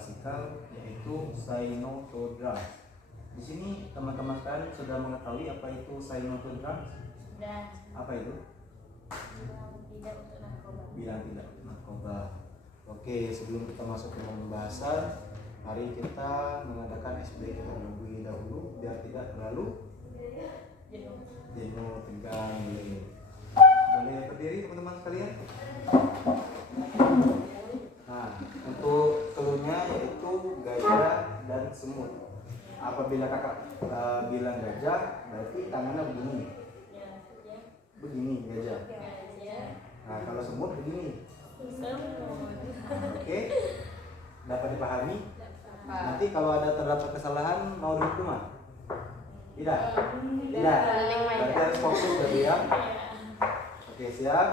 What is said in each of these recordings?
klasikal, yaitu say no to drugs. Di sini teman-teman sekalian sudah mengetahui apa itu say no to drugs? Sudah. Apa itu? Bilang tidak untuk narkoba. Bilang tidak untuk narkoba. Oke, sebelum kita masuk ke pembahasan, mari kita mengadakan SB kita terlebih dahulu biar tidak terlalu jenuh, tegang. Boleh berdiri teman-teman sekalian. Nah, untuk cluenya yaitu gajah dan semut. Apabila kakak bilang gajah, berarti tangannya begini. Begini gajah. Nah, kalau semut begini. Oke, dapat dipahami? Nanti kalau ada terdapat kesalahan mau dihukum? Tidak. Berarti harus fokus berarti ya. Oke, siap.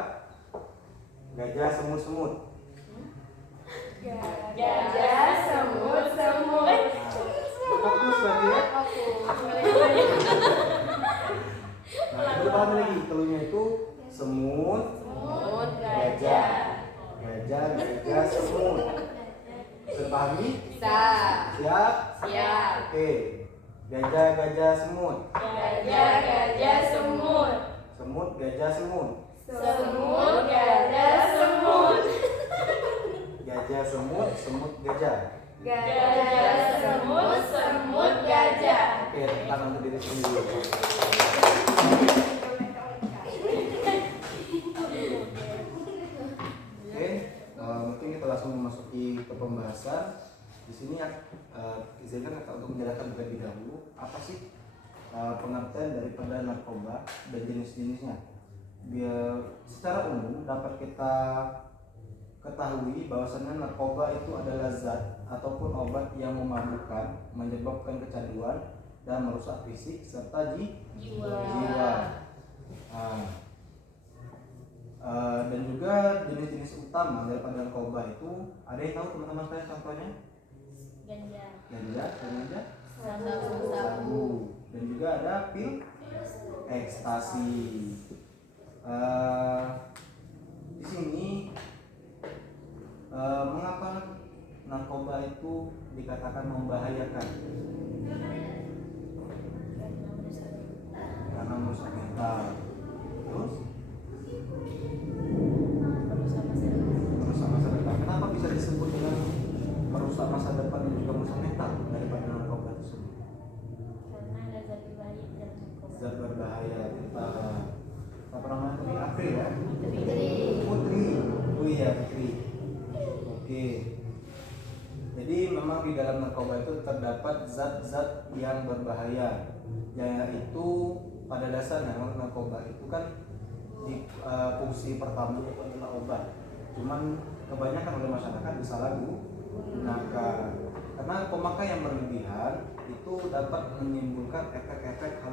Gajah semut-semut. Gajah, semut. Fokus berarti ya. Nah, kita paham lagi. Keluarnya itu semut, gajah, semut. Sudah pahami? Siap. Oke. Gajah, semut. Semut, gajah, semut. Gajah, semut, gajah. Oke, tangan untuk diri sendiri. Oke, mungkin kita langsung memasuki ke pembahasan. Di sini izinkan kakak untuk menjelaskan terlebih dahulu apa sih pengertian daripada narkoba dan jenis-jenisnya. Biar secara umum dapat kita ketahui bahwasannya narkoba itu adalah zat ataupun obat yang memabukkan, menyebabkan kecanduan dan merusak fisik serta jiwa. Dan juga jenis-jenis utama daripada narkoba itu ada yang tahu teman-teman saya contohnya? Ganja, sabu, dan juga ada pil ekstasi. Di sini mengapa narkoba itu dikatakan membahayakan? Karena merusak mental. Terus merusak masa depan. Kenapa bisa disebut dengan merusak masa depan dan juga merusak mental daripada narkoba tersebut? Karena ada zat berbahaya dalam narkoba. Zat berbahaya. Apa namanya tadi? April ya? Putri. Oh iya, Putri. Oke. Jadi memang di dalam narkoba itu terdapat zat-zat yang berbahaya. Yaitu pada dasarnya narkoba itu kan fungsi pertama itu adalah obat. Cuman kebanyakan oleh masyarakat disalahgunakan karena pemakaian berlebihan itu dapat menimbulkan efek-efek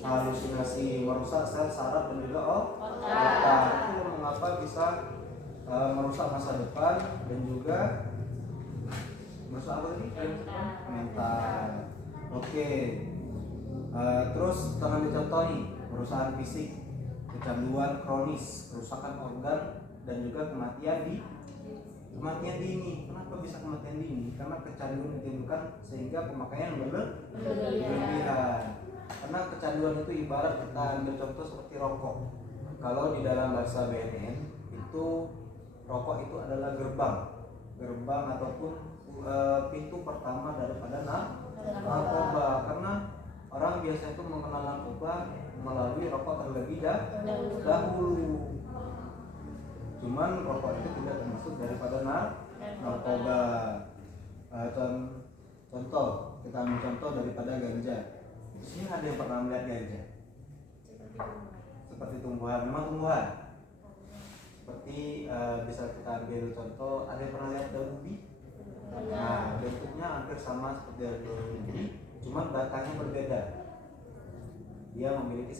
halusinasi, merusak sel saraf dan juga otak. Itu mengapa bisa merusak masa depan dan juga merusak apa tadi? Mental. Oke. Terus tangan dicontoh nih, kerusakan fisik, kecanduan kronis, kerusakan organ dan juga kematian dini. Kenapa bisa kematian dini? Karena kecanduan ditimbulkan sehingga pemakaian berlebihan. Karena kecanduan itu ibarat kita ambil contoh seperti rokok. Kalau di dalam bahasa BNN itu rokok itu adalah gerbang ataupun pintu pertama daripada narkoba. Karena orang biasa itu mengenal narkoba melalui rokok terlebih dahulu. Cuman rokok itu tidak termasuk daripada narkoba. Contoh, kita ambil contoh daripada ganja. Di sini ada yang pernah melihat ganja? Seperti tumbuhan, memang tumbuhan. Seperti bisa kita ambil contoh, ada yang pernah lihat daun ubi? Nah, bentuknya hampir sama seperti daun ubi, cuman batangnya berbeda. Dia memiliki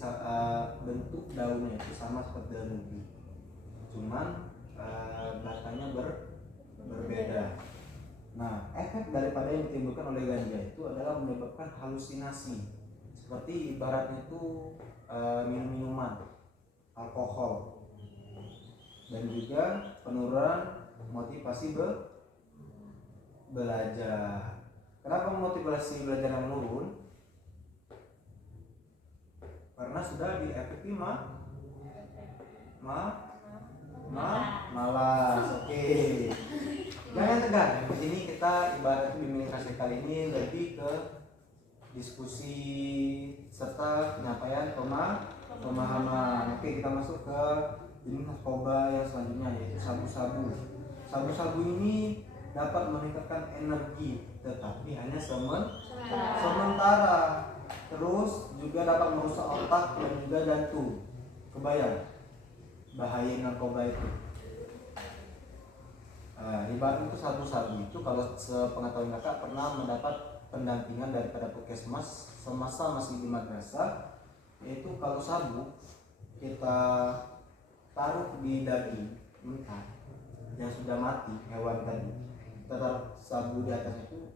bentuk daunnya itu sama seperti daun ubi, cuman batangnya berbeda. Nah, efek daripada yang ditimbulkan oleh ganja itu adalah menyebabkan halusinasi, seperti ibaratnya itu minum-minuman alkohol, dan juga penurunan motivasi belajar. Kenapa motivasi belajar yang menurun? Karena sudah diefektif malas. Oke. Jangan tegang. Di sini kita ibarat bimbingan kasih kali ini lebih ke diskusi serta penyampaian pemahaman. Oke, kita masuk ke jenis narkoba yang selanjutnya, yaitu sabu-sabu. Sabu-sabu ini dapat meningkatkan energi, tetapi hanya sementara. Terus juga dapat merusak otak dan juga jantung. Kebayang bahaya narkoba itu. Ibarat itu sabu-sabu itu, kalau sepengetahuan kakak pernah mendapat pendampingan daripada puskesmas semasa masih di madrasah, yaitu kalau sabu kita taruh di daging mentah yang sudah mati hewan tadi, kita taruh sabu di atas itu,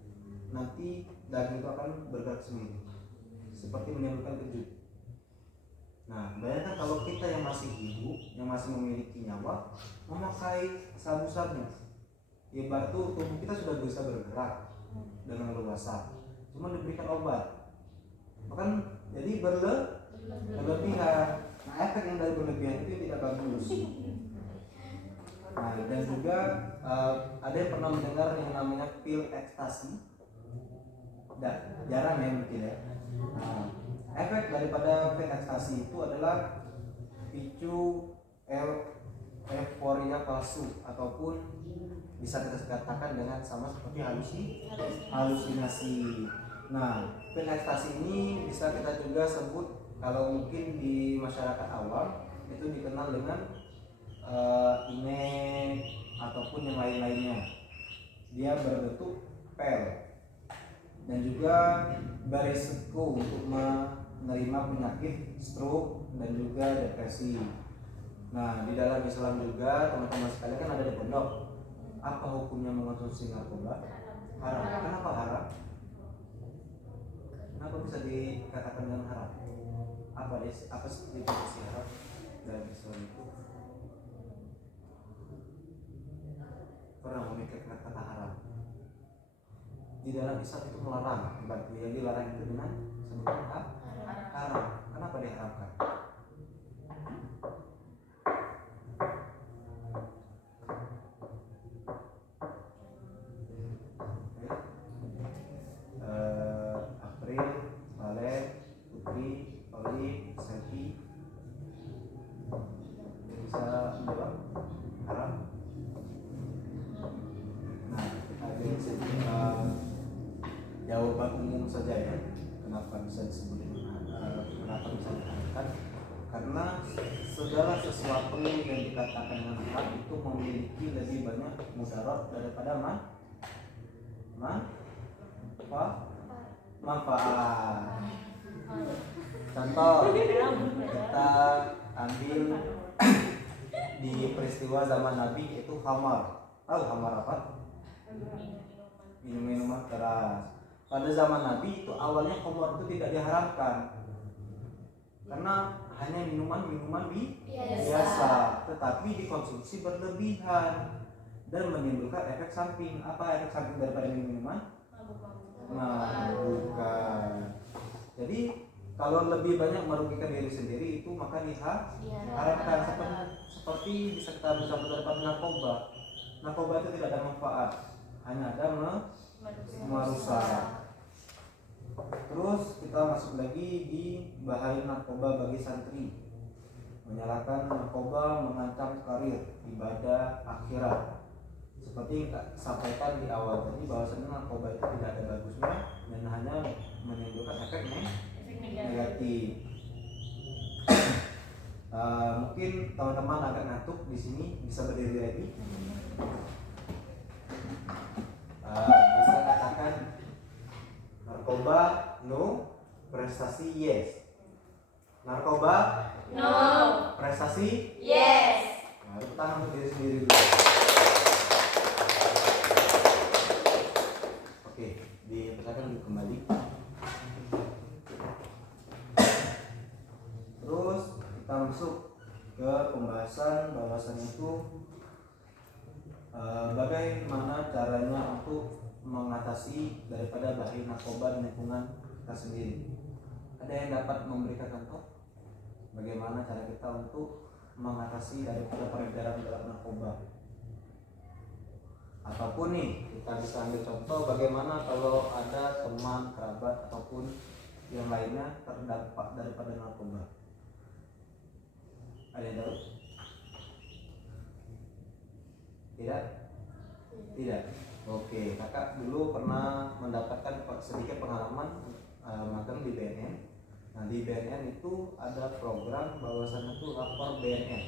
nanti daging itu akan bergerak sendiri seperti menimbulkan kejut. Nah, bayangkan kalau kita yang masih hidup, yang masih memiliki nyawa, memakai sabu-sabu, ibarat tubuh kita sudah bisa bergerak dengan leluasa, cuma diberikan obat, bahkan jadi berlebihan. Nah, efek yang dari berlebihan itu tidak bagus. Nah, dan juga ada yang pernah mendengar yang namanya pil ekstasi? Jarang ya mungkin ya. Nah, efek daripada pil ekstasi itu adalah picu euforia palsu, ataupun bisa kita katakan dengan sama seperti halusinasi. Nah, pil ekstasi ini bisa kita juga sebut, kalau mungkin di masyarakat awam itu dikenal dengan inek ataupun yang lain-lainnya. Dia berbentuk pel dan juga berisiko untuk menerima penyakit stroke dan juga depresi. Nah, di dalam Islam juga teman-teman sekalian kan ada di pondok. Apa hukumnya mengonsumsi narkoba? Haram. Kenapa haram? Kenapa bisa dikatakan dengan haram? Apa sih definisi haram dalam Islam itu? Pernah memikirkan kata haram? Di dalam Islam itu melarang, berarti yang dilarang itu dengan sebutan haram. Kenapa diharamkan? April, Saleh, Putri, Oli, Selvi, bisa menjawab haram? Nah, ada jawaban umum saja ya. Kenapa bisa disebut kenapa bisa diharamkan? Karena segala sesuatu yang dikatakan dengan haram itu memiliki lebih banyak mudarat daripada manfaat. Contoh, kita ambil di peristiwa zaman Nabi, itu khamar. Tahu khamar apa? Minuman keras. Pada zaman Nabi itu awalnya khamar itu tidak diharamkan, karena hanya minuman biasa, tetapi dikonsumsi berlebihan dan menimbulkan efek samping. Apa efek samping daripada minuman? Bukan. Jadi kalau lebih banyak merugikan diri sendiri itu maka diharamkan. Seperti bisa kita ambil contoh daripada narkoba. Narkoba itu tidak ada manfaat, hanya ada merusak. Terus kita masuk lagi di bahaya narkoba bagi santri. Menyalahkan narkoba mengancam karir, ibadah, akhirat. Seperti yang sampaikan di awal tadi, bahwasanya narkoba itu tidak ada bagusnya dan hanya menimbulkan efek negatif. Mungkin teman-teman agak ngantuk di sini, bisa berdiri lagi. Bisa katakan narkoba no, prestasi yes. Narkoba no, prestasi yes. Nah, tepuk tangan untuk diri sendiri dulu. Oke, dipersilakan kembali. Terus kita masuk ke pembahasan bahwasannya itu bagaimana caranya untuk mengatasi daripada bahaya narkoba di lingkungan kita sendiri. Ada yang dapat memberikan contoh bagaimana cara kita untuk mengatasi daripada peredaran gelap narkoba? Ataupun nih kita bisa ambil contoh bagaimana kalau ada teman, kerabat ataupun yang lainnya terdampak daripada narkoba. Ada yang tahu? Tidak? Tidak. Oke, kakak dulu pernah mendapatkan sedikit pengalaman magang di BNN. Nah di BNN itu ada program bahwasannya itu lapor BNN.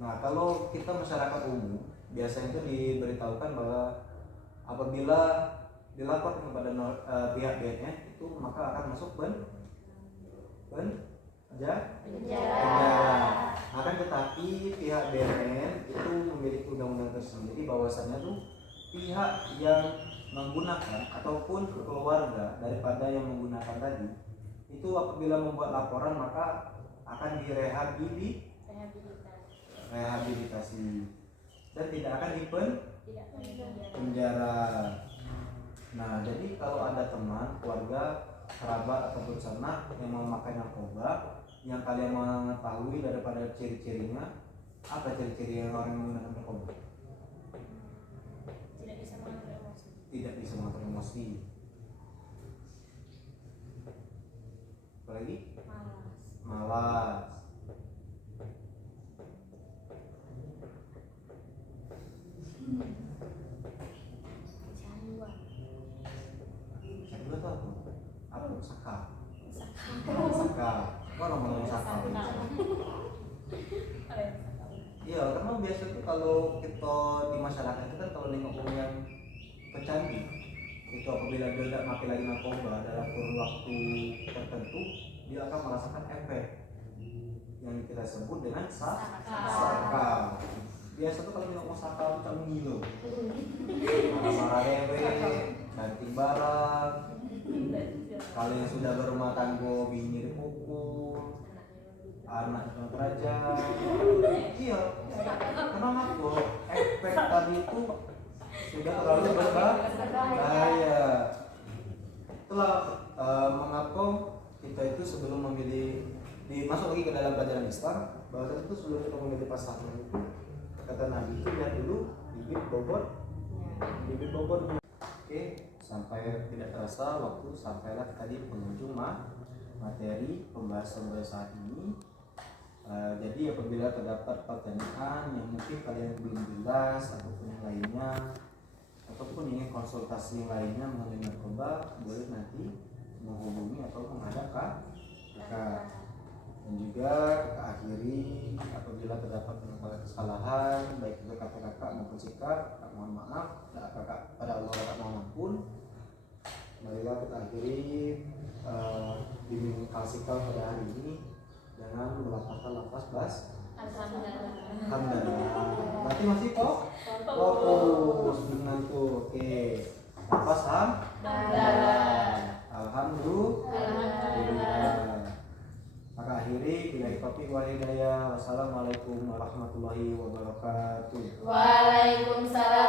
Nah kalau kita masyarakat umum biasanya itu diberitahukan bahwa apabila dilaporkan kepada pihak BNN itu maka akan masuk penjara. Akan tetapi pihak BNN itu memiliki undang-undang tersendiri bahwasannya tuh pihak yang menggunakan ataupun keluarga daripada yang menggunakan tadi itu apabila membuat laporan maka akan direhabilitasi dan tidak akan penjara. Nah jadi kalau ada teman, keluarga, kerabat ataupun sanak yang memakai narkoba yang kalian mengetahui daripada ciri-cirinya, apa ciri-ciri yang orang menggunakan narkoba? Tidak bisa mengatur emosi. Apalagi? Malas. Kedua tuh apa? Sakal. Kalau ngomong sakal. Iya, karena biasa tuh kalau kita di masyarakat itu kan kalau nengok orang yang pecandu itu apabila dia tidak pakai lagi narkoba dalam kurun waktu tertentu dia akan merasakan efek yang kita sebut dengan sakal. Biasa tuh kalau nengok sakal itu kamu ngilo, marah-marah banting barang. Kalau yang sudah berumah tangga bini dipukul, anak kerajaan. Iya, kenapa kok efek tadi itu sudah terlalu berbahaya. Itulah mengapa kita itu sebelum memilih masuk lagi ke dalam pelajaran Islam, bahwa itu sebelum kita memilih pasangan itu kata Nabi itu lihat dulu bibit bobot. Oke, sampai tidak terasa waktu sampailah tadi penghujung materi pembahasan pada saat ini. Jadi apabila terdapat pertanyaan yang mungkin kalian belum jelas ataupun yang lainnya ataupun ingin konsultasi yang lainnya mengenai narkoba, boleh nanti menghubungi atau menghadap kakak. Dan juga kakak akhiri apabila terdapat kesalahan baik itu kata kakak maupun sikap, kakak mohon maaf. Kakak pada Allah kakak mohon ampun. Marilah kita akhiri bimbing kalsikal pada hari ini dengan melafazkan lafaz bas alhamdulillah. Berarti masih fokus dengan tuh. Oke. Lafaz alhamdulillah. Maka akhiri bila taufiq wal hidayah. Wassalamualaikum warahmatullahi wabarakatuh. Waalaikumsalam.